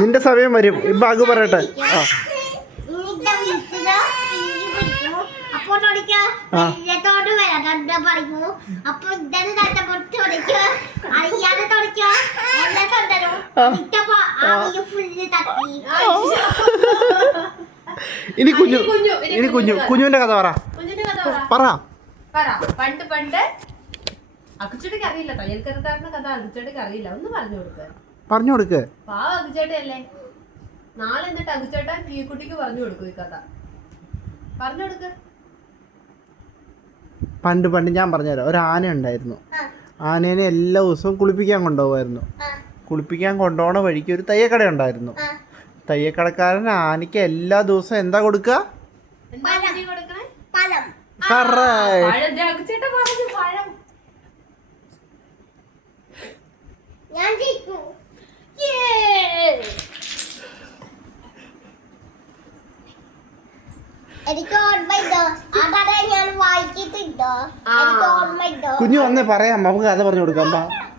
നിന്റെ സമയം വരും. ബാഗു പറയട്ടെ. ഇനി കുഞ്ഞുവിന്റെ കഥ പറ. പണ്ട് അക്കുച്ചേട്ടിക്ക് അറിയില്ല, തയ്യൽക്കാരന്റെ കഥ അക്കുച്ചേട്ടിക്ക് അറിയില്ല. ഒന്ന് പറഞ്ഞു കൊടുക്ക്. പാവ അക്കുച്ചേട്ടയല്ലേ. നാളെ എന്നിട്ട് അക്കുച്ചേട്ടൻ കീക്കുട്ടിക്ക് പറഞ്ഞു കൊടുക്കും ഈ കഥ. പറഞ്ഞു കൊടുക്ക്. പണ്ട് ഞാൻ പറഞ്ഞുതരാം. ഒരു ആന ഉണ്ടായിരുന്നു. ആനേനെ എല്ലാ ദിവസവും കുളിപ്പിക്കാൻ കൊണ്ടുപോകുമായിരുന്നു. കുളിപ്പിക്കാൻ കൊണ്ടുപോകണ വഴിക്ക് ഒരു തയ്യക്കട ഉണ്ടായിരുന്നു. തയ്യക്കടക്കാരൻ ആനയ്ക്ക് എല്ലാ ദിവസവും എന്താ കൊടുക്കുക? കുഞ്ഞു വന്നേ പറയാം, നമുക്ക് കഥ പറഞ്ഞു കൊടുക്കാം.